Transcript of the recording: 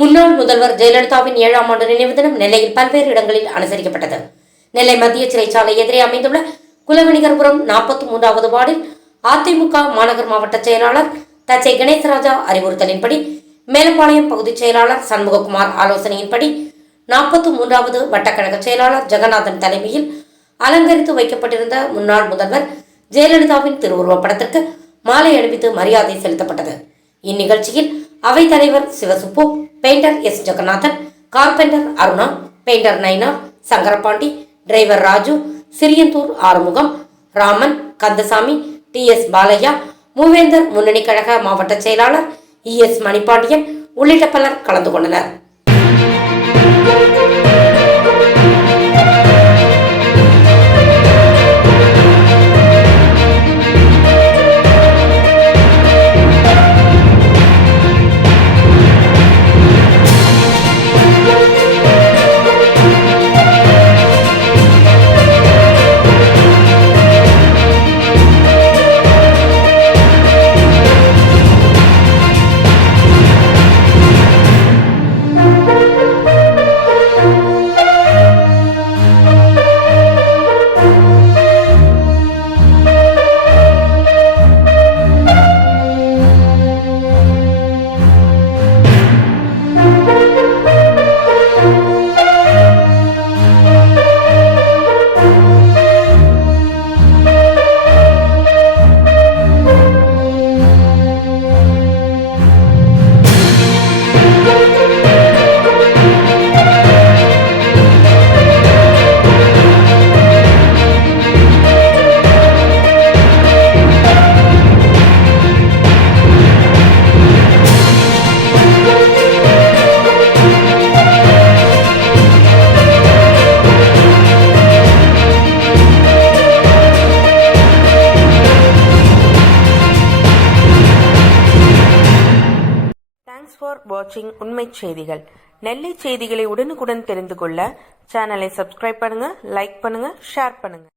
முன்னாள் முதல்வர் ஜெயலலிதாவின் 7ஆம் ஆண்டு நினைவு தினம் நெல்லையில் பல்வேறு இடங்களில் அனுசரிக்கப்பட்டது. நெல்லை மத்திய சிறைச்சாலை எதிரே அமைந்துள்ள குலவணிகர்புரம் 43வது வார்டில் அதிமுக மாநகர் மாவட்ட செயலாளர் தச்சை கணேசராஜா அறிவுறுத்தலின்படி, மேலப்பாளையம் பகுதிச் செயலாளர் சண்முககுமார் ஆலோசனையின்படி, 43வது வட்டக்கழக செயலாளர் ஜெகநாதன் தலைமையில் அலங்கரித்து வைக்கப்பட்டிருந்த முன்னாள் முதல்வர் ஜெயலலிதாவின் திருவுருவப் படத்திற்கு மாலை அணிவித்து மரியாதை செலுத்தப்பட்டது. இந்நிகழ்ச்சியில் அவைத்தலைவர் Sivasubbu, painter S Jeganathan, carpenter Aruna, painter Naina, Sankarapandi, driver Raju, Siriyanthur Arumugam, Raman, Kandasamy, T S. Balaiah, Moovendar Munnani கழக மாவட்ட செயலாளர் இ.எஸ். மணிபாண்டியன் உள்ளிட்ட பலர் கலந்து கொண்டனர். Thanks for watching உண்மை செய்திகள். நெல்லை செய்திகளை உடனுக்குடன் தெரிந்து கொள்ள சேனலை சப்ஸ்கிரைப் பண்ணுங்க, லைக் பண்ணுங்க, ஷேர் பண்ணுங்க.